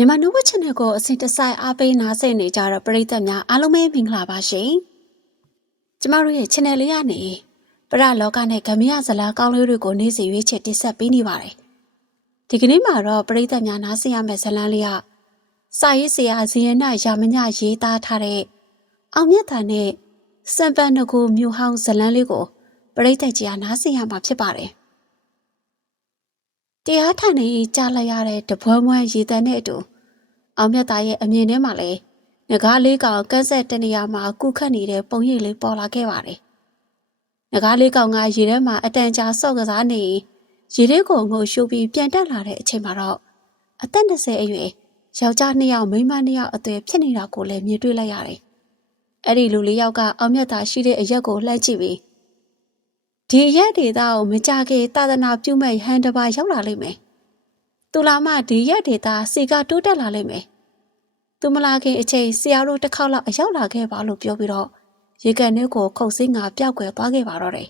မြန်မာနှုတ်ဝချန်နယ်ကိုအစဉ်တစိုက်အားပေးနားဆင်နေကြတဲ့ပရိသတ်များအားလုံးပဲမင်္ဂလာပါရှင်။ကျမတို့ရဲ့ channel လေးကနေပရလောကနဲ့ဂမရဇလာကောင်းလေးတွေကိုနေ့စဉ်ရွေးချယ်တင်ဆက်ပေးနေပါတယ်။ဒီကနေ့မှာတော့ပရိသတ်များနားဆင်ရမယ့်ဇာတ်လမ်းလေးကစာရေးဆရာဇီယနာရာမညရေးသားထားတဲ့အောင်မြတ်တာနဲ့စံပန်နကူမြို့ဟောင်းဇာတ်လမ်းလေးကိုပရိသတ်ကြီးကနားဆင်ရမှာဖြစ်ပါတယ်။တရားထိုင်နေကြားလိုက်ရတဲ့တပွဲမွမ်းရေတန်းနဲ့အတူ အောင်မြတ်သားရဲ့အမြင်ထဲမှာလည်းငကားလေးကောင်ကန်းဆက်တနေရာမှာကုခတ်နေတဲ့ပုံရိပ်လေးပေါ်လာခဲ့ပါတယ်။ငကားလေးကောင်ကရေထဲမှာအတန်ကြာဆော့ကစားနေရေထဲကိုငုံရှုပ်ပြီးပြန်တက်လာတဲ့အချိန်မှာတော့အသက်20အရွယ်ယောက်ျားနှစ်ယောက်မိန်းမနှစ်ယောက်အသွယ်ဖြစ်နေတာကိုလည်းမြင်တွေ့လိုက်ရတယ်။အဲ့ဒီလူလေးယောက်ကအောင်မြတ်သားရှိတဲ့အရက်ကိုလှမ်းကြည့်ပြီးဒီရက်ဒေတာကိုမကြခင်သာသနာပြုမဲ့ဟန်တပါရောက်လာလိမ့်မယ်။သူလာမှဒီရက်ဒေတာစီကတိုးတက်လာလိမ့်မယ်။ သူမလာခင်အချိန်ဆရာတို့တစ်ခေါက်လောက်အရောက်လာခဲ့ပါလို့ပြောပြီးတော့ရေကန်နှုတ်ကိုခုတ်စင်းငါပျောက်ကွယ်သွားခဲ့ပါတော့တယ်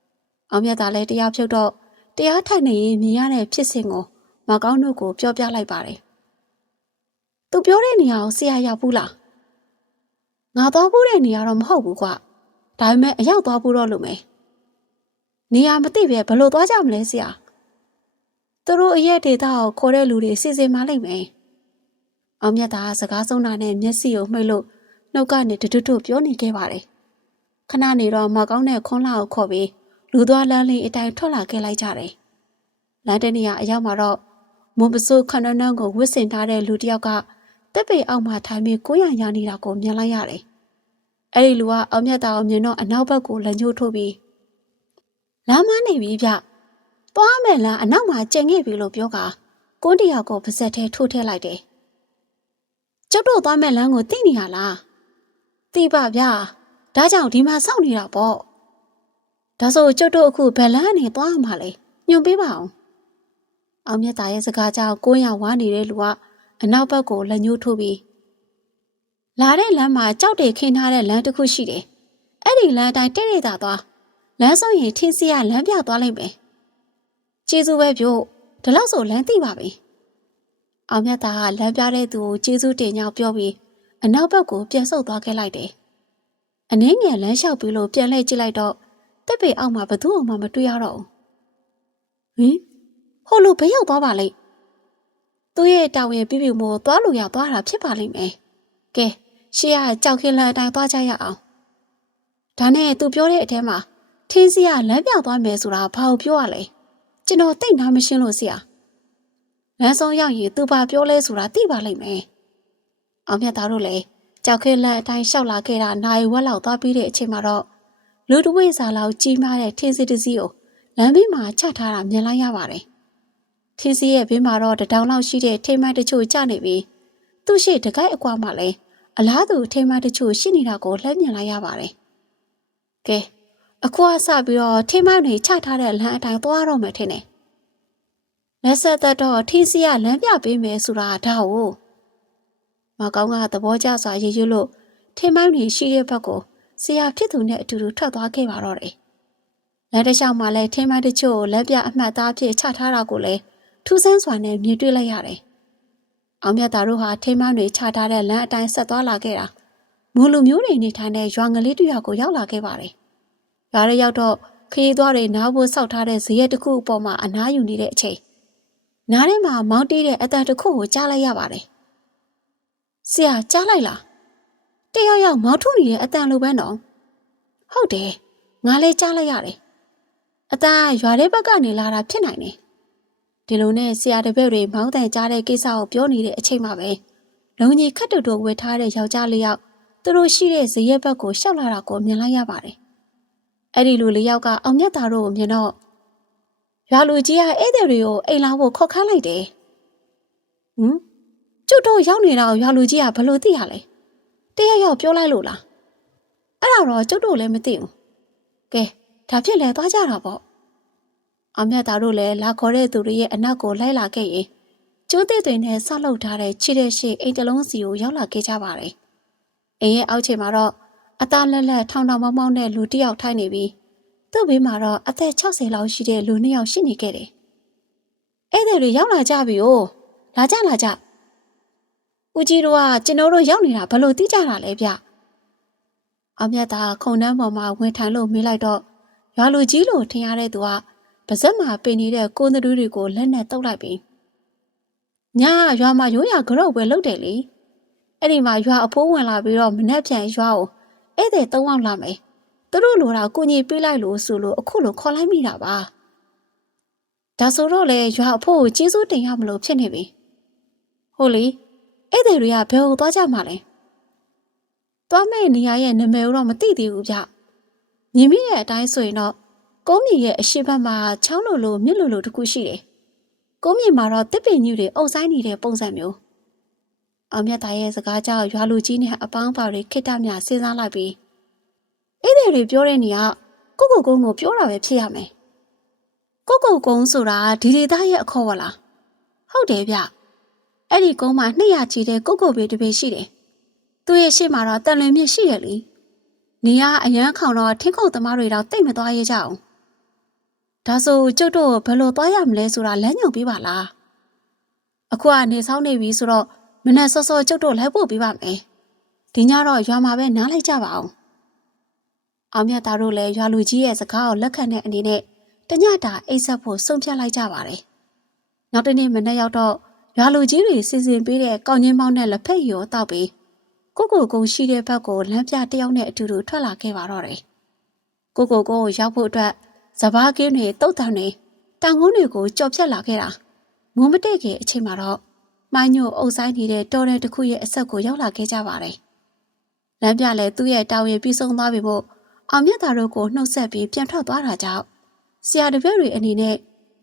။အောင်မြတ်သားလည်းတရားဖြုတ်တော့တရားထိုင်နေရင်မြင်ရတဲ့ဖြစ်စဉ်ကိုမကောင်းတို့ကိုပြောပြလိုက်ပါတယ်။သူပြောတဲ့နေရာကိုဆရာရောက်ဘူးလား။ငါသွားဖို့တဲ့နေရာတော့မဟုတ်ဘူးကွ။ဒါပေမဲ့အရောက်သွားဖို့တော့လုပ်မယ်။နေရာမသိပဲဘယ်လိုသွားကြမလဲဆရာသူတို့အရက်ဒေတာကိုခေါ်တဲ့လူတွေစီစဉ်မလိုက်မယ် အောင်မြတ်သားစကားဆုံးတာနဲ့မျက်စိကိုမှိတ်လို့နှုတ်ကနေတတွတ်ပြောနေခဲ့ပါတယ်ခဏနေတော့မကောင်းတဲ့ခွန်းလာကိုခေါ်ပြီးလူသွားလမ်းလေးအတိုင်းထွက်လာခဲ့လိုက်ကြတယ်လမ်းတနေရာအရောက်မှာတော့မွန်ပစိုးခဏနှန်းကိုဝစ်စင်ထားတဲ့လူတစ်ယောက်ကတက်ပေအောက်မှာထိုင်ပြီးကိုရရနေတာကိုမြင်လိုက်ရတယ်အဲ့ဒီလူကအောင်မြတ်သားကိုမြင်တော့အနောက်ဘက်ကိုလက်ညှိုးထိုးပြီးလမ်းမနေပြီဗျ။သွားမယ်လားအနောက်မှာကျင်ခဲ့ပြီလို့ပြောကကွန်းတယောက်ကိုပါဇက်ထဲထိုးထည့်လိုက်တယ်။ ကျုပ်တို့သွားမယ်လမ်းကိုသိနေရလား။သိပါဗျာ။ဒါကြောင့်ဒီမှာစောင့်နေတာပေါ့။ဒါဆိုကျုပ်တို့အခုဘယ်လမ်းနဲ့သွားမှာလဲ။ညွှန်ပေးပါအောင်။အောင်မြတ်သားရဲ့စကားကြောင့်ကိုင်းရဝါနေတဲ့လူကအနောက်ဘက်ကိုလက်ညှိုးထိုးပြီးလာတဲ့လမ်းမှာကြောက်တယ်ခင်းထားတဲ့လမ်းတစ်ခုရှိတယ်။အဲ့ဒီလမ်းအတိုင်းတိတ်တိတ်သာသွားလမ်းဆုံးရင်ထင်းစီရလမ်းပြသွားလိုက်မယ်။ကျေးဇူးပဲပြို့ဒီလောက်ဆိုလမ်းသိပါပြီ။ အောင်မြတ်သားကလမ်းပြတဲ့သူကိုကျေးဇူးတင်ကြောင်းပြောပြီးအနောက်ဘက်ကိုပြန်ဆုတ်သွားခဲ့လိုက်တယ်။အနည်းငယ်လမ်းလျှောက်ပြီးလို့ပြန်လှည့်ကြည့်လိုက်တော့တက်ပေအောက်မှာဘသူ့အောင်မှမတွေ့ရတော့ဘူး။ဟင်ဟိုလူဘယ်ရောက်သွားပါလိမ့်။သူ့ရဲ့တောင်ရင်ပြပြမို့သွားလို့ရသွားတာဖြစ်ပါလိမ့်မယ်။ကဲရှေ့ကကြောက်ခင်းလန်းအတိုင်းသွားကြရအောင်။ဒါနဲ့သူပြောတဲ့အထဲမှာထင်းစီကလမ်းပြသွားမယ်ဆိုတာဘာကိုပြောရလဲကျွန်တော်တိတ်နာမရှင်းလို့ဆရာ လမ်းဆုံးရောက်ရင်သူဘာပြောလဲဆိုတာသိပါလိမ့်မယ်အောင်မြတ်သားတို့လည်းကြောက်ခဲလန့်အတိုင်းရှောက်လာခဲ့တာနိုင်ဝက်လောက်သွားပြီးတဲ့အချိန်မှာတော့လူတဝိစာလောက်ကြီးမားတဲ့ထင်းစီတစ်စီးကိုလမ်းဘေးမှာချထားတာမြင်လိုက်ရပါတယ်ထင်းစီရဲ့ဘေးမှာတော့တတောင်လောက်ရှိတဲ့ထိမိုင်းတချို့ကျနေပြီးသူ့ရှိတကိုက်အကွာမှလည်းအလားတူထိမိုင်းတချို့ရှိနေတာကိုလှမ်းမြင်လိုက်ရပါတယ်ကဲအခုအစပြီးတော့ထိမတွေချထားတဲ့လမ်းအတိုင်းသွားတော့မယ်ထင်တယ်။ လက်ဆက်သက်တော့ထင်းစီကလမ်းပြပေးမယ်ဆိုတာဒါ့ကိုမကောင်းကသဘောကျစွာရည်ရွလို့ထင်းမိုင်းတွေရှိတဲ့ဘက်ကိုဆရာဖြစ်သူနဲ့အတူတူထွက်သွားခဲ့ပါတော့တယ်။လက်တစ်လျှောက်မှာလည်းထင်းမိုင်းတချို့ကိုလက်ပြအမှတ်သားဖြစ်ချထားတာကိုလည်းထူးဆန်းစွာနဲ့မြင်တွေ့လိုက်ရတယ်။အောင်မြတ်သားတို့ဟာထင်းမိုင်းတွေချထားတဲ့လမ်းအတိုင်းဆက်သွားလာခဲ့တာမူလူမျိုးတွေနေထိုင်တဲ့ရွာငလေးတရွာကိုရောက်လာခဲ့ပါတယ်။ရွာရဲရောက်တော့ခရီးသွားတွေနားဖို့စောက်ထားတဲ့ဇရက်တစ်ခုအပေါ်မှာအနားယူနေတဲ့အချိန် နားထဲမှာမောင်းတေးတဲ့အတန်တစ်ခုကိုကြားလိုက်ရပါတယ်။ဆရာကြားလိုက်လား။တယောက်ယောက်မောင်းထုတ်နေတဲ့အတန်လိုပဲနော်။ဟုတ်တယ်။ငါလည်းကြားလိုက်ရတယ်။အတန်ရွာတဲ့ဘက်ကနေလာတာဖြစ်နိုင်တယ်။ဒီလိုနဲ့ဆရာတပည့်တွေမောင်းတန်ကြားတဲ့ကိစ္စကိုပြောနေတဲ့အချိန်မှာပဲလုံကြီးခတ်တူတူဝေထားတဲ့ယောက်ျားလေးယောက်သူတို့ရှိတဲ့ဇရက်ဘက်ကိုရှောက်လာတာကိုမြင်လိုက်ရပါတယ်အဲ့ဒီလူလေးယောက်ကအောင်မြတ်သားတို့ကိုမြင်တော့ ရွာလူကြီးကဧည့်သည်တွေကိုအိမ်လာဖို့ခေါ်ခန်းလိုက်တယ်။ဟမ်ကျွတ်တော့ရောက်နေတာကိုရွာလူကြီးကဘလို့သိရလဲ။တရက်ရောက်ပြောလိုက်လို့လား။အဲ့ဒါတော့ကျွတ်တို့လည်းမသိဘူး။ကဲဒါဖြစ်လဲသွားကြတာပေါ့။အောင်မြတ်သားတို့လည်းလာခေါ်တဲ့သူတွေရဲ့အနောက်ကိုလိုက်လာခဲ့ရင်ကျိုးသေးတွေနဲ့ဆောက်လုပ်ထားတဲ့ခြေတဲ့ရှိအိမ်တလုံးစီကိုရောက်လာခဲ့ကြပါတယ်။အိမ်ရဲ့အောက်ခြေမှာတော့အသားလက်လက်ထောင်ထောင်မောင်းမောင်းတဲ့လူတစ်ယောက်ထိုင်နေပြီး သူ့ဘေးမှာတော့အသက်60လောက်ရှိတဲ့လူနှစ်ယောက်ရှိနေခဲ့တယ်။ဧည့်သည်တွေရောက်လာကြပြီ哦။လာကြလာကြဦးကြီးတို့ကကျွန်တော်တို့ရောက်နေတာဘယ်လိုသိကြတာလဲဗျအောင်မြတ်သားခုံနှန်းပေါ်မှာဝင်ထိုင်လို့မေးလိုက်တော့ရွာလူကြီးလို့ထင်ရတဲ့သူကပါဇက်မှာပင်နေတဲ့ကိုသတူးတွေကိုလက်နဲ့တုပ်လိုက်ပြီးညာရွာမှာရိုးရာကြော့ပွဲလုပ်တယ်လေအဲ့ဒီမှာရွာအဖိုးဝင်လာပြီးတော့မနှက်ပြန်ရွာကိုဧည့်သည်သုံးအောင်လာမယ် သူတို့လိုတာကိုကြီးပေးလိုက်လို့ဆိုလို့အခုလိုခေါ်လိုက်မိတာပါဒါဆိုတော့လေရွာအဖိုးကိုကျေးဇူးတင်ရမလို့ဖြစ်နေပြီဟုတ်လေဧည့်သည်တွေကဘယ်ကိုသွားကြမှာလဲသွားမယ့်နေရာရဲ့နာမည်ကိုတော့မသိသေးဘူးဗျမြင်မိရဲ့အတိုင်းဆိုရင်တော့ကုန်းမြေရဲ့အရှိတ်ဘက်မှာချောင်းလိုလိုမြစ်လိုလိုတစ်ခုရှိတယ်ကုန်းမြေမှာတော့တစ်ပင်ကြီးတွေအုပ်ဆိုင်နေတဲ့ပုံစံမျိုးအောင်မြတ်သားရဲ့စကားကြောင့်ရွာလူကြီးနဲ့အပေါင်းပါတွေခိတ္တမြစဉ်းစားလိုက်ပြီး ဧည့်သည်တွေပြောတဲ့နေရာကိုကိုကုန်းကိုပြောတာပဲဖြစ်ရမယ်ကိုကိုကုန်းဆိုတာဒီဒေသရဲ့အခေါ်ဝလားဟုတ်တယ်ဗျအဲ့ဒီကုန်းမှာ200ချီတဲ့ကိုကိုဘေးတစ်ပေရှိတယ်သူ့ရဲ့ရှေ့မှာတော့တန်လွင်မြင့်ရှိတယ်လေနေရအရန်ခေါင်တော့ထင်းခုတ်သမားတွေတော့တိတ်မသွားရကြအောင်ဒါဆိုကျုပ်တို့ဘယ်လိုသွားရမလဲဆိုတာလမ်းညွှန်ပေးပါလားအခုကနေဆောင်နေပြီဆိုတော့မနဲ့စောစောကျုပ်တို့လိုက်ဖို့ပေးပါမယ်ဒီညတော့ရွာမှာပဲနားလိုက်ကြပါအောင် အောင်မြတ်သားတို့လည်းရွာလူကြီးရဲ့စကားကိုလက်ခံတဲ့အနေနဲ့တညတာအိတ်ဆက်ဖို့ဆုံးဖြတ်လိုက်ကြပါတယ်နောက်တနေ့မနေ့ရောက်တော့ရွာလူကြီးတွေစီစဉ်ပေးတဲ့ကောင်းချင်းပေါင်းနဲ့လက်ဖက်ရည်ကိုတောက်ပြီးကိုကိုကုံရှိတဲ့ဘက်ကိုလမ်းပြတယောက်နဲ့အတူတူထွက်လာခဲ့ပါတော့တယ်။ကိုကိုကုံကိုရောက်ဖို့အတွက်စပားကင်းတွေတုတ်တန်တွေတန်ကုန်းတွေကိုကြော်ဖြတ်လာခဲ့တာ။မုံမတဲ့ခင်အချိန်မှာတော့မိုင်းညို့အုပ်ဆိုင်နေတဲ့တော်တဲ့တစ်ခုရဲ့အဆက်ကိုရောက်လာခဲ့ကြပါတယ်။လမ်းပြလည်းသူ့ရဲ့တာဝန်ပြီးဆုံးသွားပြီမို့ အောင်မြတ်သားတို့ကိုနှုတ်ဆက်ပြီးပြန်ထွက်သွားတာကြောင့်ဆရာတပည့်တွေအနေနဲ့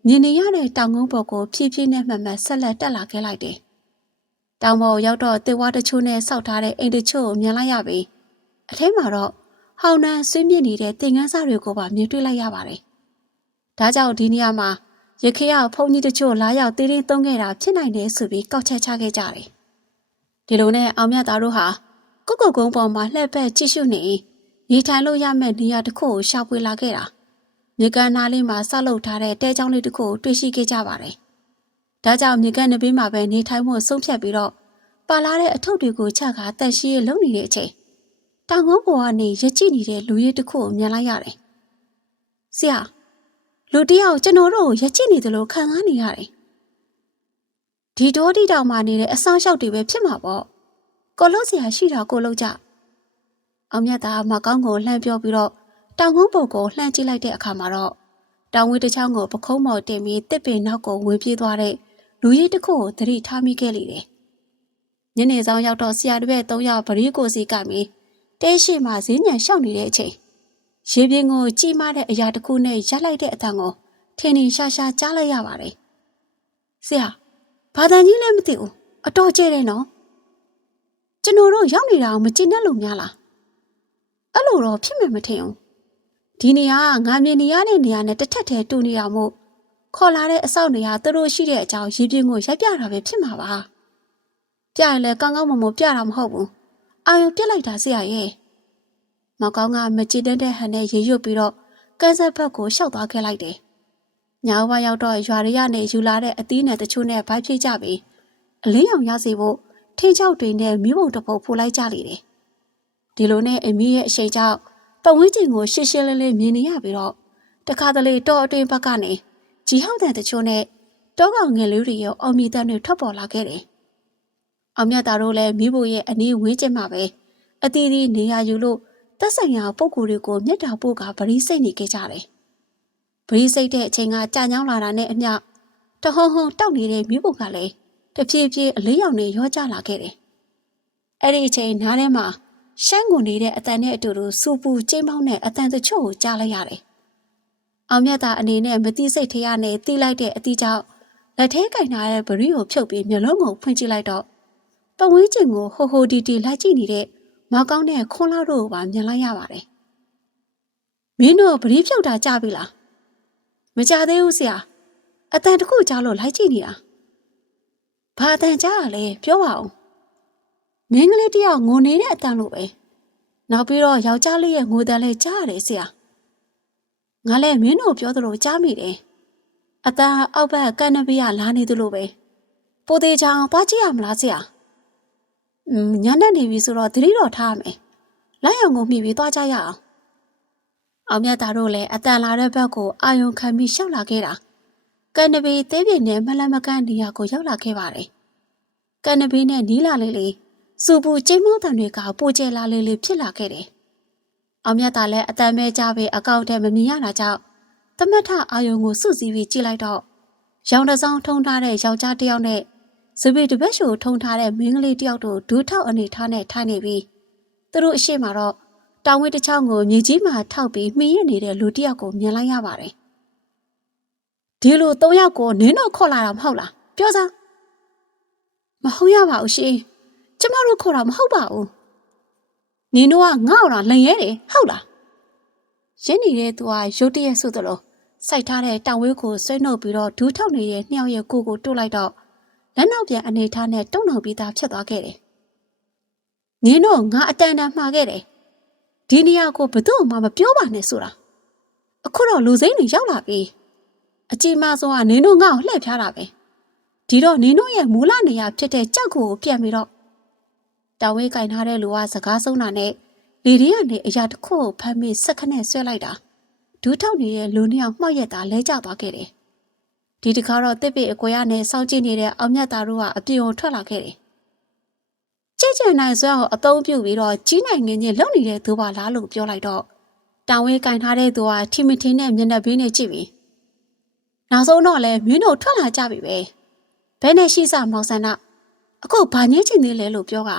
မြင်နေရတဲ့တောင်ကုန်းပေါ်ကိုဖြည်းဖြည်းနဲ့မှန်မှန်ဆက်လက်တက်လာခဲ့လိုက်တယ်။တောင်ပေါ်ရောက်တော့တေဝါတချို့နဲ့စောက်ထားတဲ့အိမ်တချို့ကိုမြင်လိုက်ရပြီအထဲမှာတော့ဟောင်းနှန်းဆွေးမြင့်နေတဲ့သင်္ကန်းစားတွေကိုပါမြင်တွေ့လိုက်ရပါတယ်ဒါကြောင့်ဒီနေရာမှာရခေရဖုန်ကြီးတချို့လာရောက်တည်တင်းသုံးခဲ့တာဖြစ်နိုင်တယ်ဆိုပြီးကောက်ချက်ချခဲ့ကြတယ်ဒီလိုနဲ့အောင်မြတ်သားတို့ဟာကုတ်ကုတ်ကုန်းပေါ်မှာလှည့်ပတ်ကြည့်ရှုနေ နေထိုင်လို့ရမယ့်နေရာတစ်ခုကိုရှာဖွေလာခဲ့တာမြေကမ်းနားလေးမှာဆောက်လုပ်ထားတဲ့တဲချောင်းလေးတစ်ခုကိုတွေ့ရှိခဲ့ကြပါတယ်ဒါကြောင့်မြေကမ်းနဘေးမှာပဲနေထိုင်မှုဆုံးဖြတ်ပြီးတော့ပါလာတဲ့အထုပ်တွေကိုချကာတန်ရှိရလုံနေတဲ့အချိန်တောင်ကုန်းပေါ်ကနေရကြည့်နေတဲ့လူရဲတစ်ခုကိုမြင်လိုက်ရတယ်။ဆရာလူတယောက်ကျွန်တော်တို့ရကြည့်နေတယ်လို့ခံစားနေရတယ်။ဒီတောတိတောင်မှာနေတဲ့အဆောင်ရှောက်တွေပဲဖြစ်မှာပေါ့။ကိုလို့ဆရာရှိတာကိုလို့ကြ။ အောင်မြတ်သားမကောင်းကိုလှမ်းပြောပြီးတော့တောင်ကုန်းပေါ်ကိုလှမ်းကြည့်လိုက်တဲ့အခါမှာတော့တောင်ဝင်းတစ်ချောင်းကိုပခုံးမော်တင်ပြီးတစ်ပင်နောက်ကိုဝင်ပြေးသွားတဲ့လူကြီးတစ်ခုကိုသတိထားမိခဲ့လေတယ်။ညနေဆောင်ရောက်တော့ဆရာတပည့်၃ယောက်ဗရီးကိုစီကပြီးတဲရှိမှဈေးညံလျှောက်နေတဲ့အချိန်ရေပြင်းကိုကြီးမားတဲ့အရာတစ်ခုနဲ့ရပ်လိုက်တဲ့အတန်ကိုထင်ထင်ရှားရှားကြားလိုက်ရပါတယ်။ဆရာဘာတန်ကြီးလည်းမသိဘူးအတော်ကျဲတယ်နော်။ကျွန်တော်တို့ရောက်နေတာကိုမကြည့်နဲ့လို့များလား။ အဲ့လိုတော့ဖြစ်မယ်မထင်ဘူး။ဒီနေရာကငါမြင်နေရတဲ့နေရာနဲ့တစ်ထက်တည်းတူနေတာမို့ခေါ်လာတဲ့အဆောက်နေရာသူတို့ရှိတဲ့အကြောင်းရေပြင်းကိုရိုက်ပြတာပဲဖြစ်မှာပါပြရင်လည်းကောင်းကောင်းမွန်မွန်ပြတာမဟုတ်ဘူးအာယုံပြက်လိုက်တာဆရာရဲ့မောင်ကောင်းကမကြည်တန်းတဲ့ဟန်နဲ့ရေရွတ်ပြီးတော့ကန်းဆက်ဘက်ကိုရှောက်သွားခဲ့လိုက်တယ်ညောင်ဝါရောက်တော့ရွာရရနဲ့ယူလာတဲ့အသီးနယ်တချို့နဲ့ဗိုက်ဖြိတ်ကြပြီးအလင်းရောင်ရစေဖို့ထင်းချောက်တွေနဲ့မိဘုံတပုတ်ဖိုးလိုက်ကြလေတယ် ဒီလိုနဲ့အမီးရဲ့အရှိန်ကြောင့်ပဝင်းကျင်ကိုရှင်းရှင်းလင်းလင်းမြင်နေရပြီးတော့တခါတလေတော့အတွင်းဘက်ကနေဂျီဟောက်တဲ့တချို့နဲ့တောကောင်ငယ်လေးတွေရောအောင်မြင်တဲ့တွေထွက်ပေါ်လာခဲ့တယ်။အောင်မြတ်သားတို့လည်းမိဖို့ရဲ့အနည်းဝင်းကျင်မှာပဲအတီးတီးနေရယူလို့တက်ဆိုင်ရာပုံကိုယ်တွေကိုမြတ်တာပို့ကဗရီးစိတ်နေခဲ့ကြတယ်။ဗရီးစိတ်တဲ့အချိန်ကကြာညောင်းလာတာနဲ့အမျှတဟုံဟုံတောက်နေတဲ့မိဖို့ကလည်းတဖြည်းဖြည်းအလေးရောင်နဲ့ရောကျလာခဲ့တယ်။အဲ့ဒီအချိန်နားထဲမှာ ရှမ်းကုန်နေတဲ့အတန်နဲ့အတူတူစူပူကျင်းပေါင်းတဲ့အတန်တချို့ကိုကြားလိုက်ရတယ်အောင်မြတ်သာအနေနဲ့မတိစိတ်ထရနဲ့တီးလိုက်တဲ့အတီးကြောင့်လက်ထဲကင်ထားတဲ့ဗရီကိုဖြုတ်ပြီးမျက်လုံးကိုဖွင့်ကြည့်လိုက်တော့ပဝင်းကျင်ကိုဟိုဟိုတီတီလိုက်ကြည့်နေတဲ့မောင်ကောင်းတဲ့ခွန်းလောက်တို့ကိုပါမြင်လိုက်ရပါတယ်။မင်းတို့ဗရီဖြုတ်တာကြပြီလား။မကြသေးဘူးဆရာ။အတန်တခုကြားလို့လိုက်ကြည့်နေတာ။ဘာအတန်ကြားရလဲပြောပါဦး။ မင်းကလေးတယောက်ငိုနေတဲ့အတန်လို့ပဲ။နောက်ပြီးတော့ယောက်ျားလေးရဲ့ငိုတန်လေးကြားရတယ်ဆရာ။ငါလည်းမင်းတို့ပြောသလိုကြားမိတယ်။အတန်းအောက်ဘက်ကန်းနဘေးကလာနေသလိုပဲ။ပိုသေးချောင်သွားကြည့်ရမလားဆရာอืมညနေနေပြီဆိုတော့သတိတော်ထားရမယ်လိုက်အောင်ကိုမြည်ပြီးသွားကြရအောင်အောင်မြတ်သားတို့လည်းအတန်လာတဲ့ဘက်ကိုအာယုံခံပြီးရှောက်လာခဲ့တာကန်နဘေးသေးပြင်းနဲ့မလမကန်းနေရာကိုရောက်လာခဲ့ပါတယ်ကန်နဘေးနဲ့နီးလာလေးလေး စူပူကျိန်းမောတန်တွေကပိုကျဲလာလေးလေးဖြစ်လာခဲ့တယ်အောင်မြတ်သားလည်းအတန်မဲကြပြီးအကောင့်ထဲမမြင်ရတာကြောင့်တမတ်ထအာယုံကိုစုစည်းပြီးကြည့်လိုက်တော့ရောင်တစောင်းထုံထားတဲ့ယောက်ျားတစ်ယောက်နဲ့စပီတပတ်ရှိုထုံထားတဲ့မိန်းကလေးတစ်ယောက်တို့ဒူးထောက်အနေထားနဲ့ထိုင်နေပြီးသူတို့အရှိမတော့တောင်ဝင်းတစ်ချောင်းကိုမြေကြီးမှာထောက်ပြီးမှီရနေတဲ့လူတစ်ယောက်ကိုမြင်လိုက်ရပါတယ်ဒီလို၃ယောက်ကိုနင်းတော့ခေါ်လာတာမဟုတ်လားပြောစမ်းမဟုတ်ရပါဘူးရှင် ကျမတို့ခေါ်တာမဟုတ်ပါဘူးနင်တို့ကငါ့အောင်လင်ရဲတယ်ဟုတ်လားရင်းနေတဲ့သူကရုတ်တရက်ဆိုသလိုစိုက်ထားတဲ့တောင်ဝဲကိုဆွဲနှုတ်ပြီးတော့ဒူးထောက်နေတဲ့နှစ်ယောက်ရဲ့ကိုကိုတို့လိုက်တော့လက်နောက်ပြန်အနေထားနဲ့တုံ့နှောင်ပြီးသားဖြစ်သွားခဲ့တယ်။နင်းတို့ငါအတန်တန်မှားခဲ့တယ်။ဒီနေရာကိုဘယ်သူမှမပြောပါနဲ့ဆိုတာ။အခုတော့လူစိမ့်တွေရောက်လာပြီ။အကြီးမားဆုံးကနင်းတို့ငါ့ကိုလှည့်ဖျားတာပဲ။ဒီတော့နင်းတို့ရဲ့မူလနေရာဖြစ်တဲ့ကြောက်ကိုပြန်ပြီးတော့ တောင်ဝဲကင်ထားတဲ့လူကစကားဆုံးတာနဲ့လေဒီကနေအရာတစ်ခုကိုဖမ်းပြီးစက်ခနဲ့ဆွဲလိုက်တာဒူးထောက်နေတဲ့လူနှစ်ယောက်မှောက်ရက်သားလဲကျသွားခဲ့တယ်ဒီတခါတော့တစ်ပိအကွယ်ရနဲ့စောင့်ကြည့်နေတဲ့အောင်မြတ်သားတို့ကအပြင်ကိုထွက်လာခဲ့တယ်ကြည်ကြံနိုင်စွမ်းကိုအသုံးပြုပြီးတော့ကြီးနိုင်ငင်းချင်းလုံနေတဲ့သူပါလားလို့ပြောလိုက်တော့တောင်ဝဲကင်ထားတဲ့သူကထီမထင်းနဲ့မျက်နှာဘေးနဲ့ကြည့်ပြီးနောက်ဆုံးတော့လဲမင်းတို့ထွက်လာကြပြီပဲဘဲနဲ့ရှိစမောင်ဆန္ဒအခုဘာညင်းချင်သေးလဲလို့ပြောက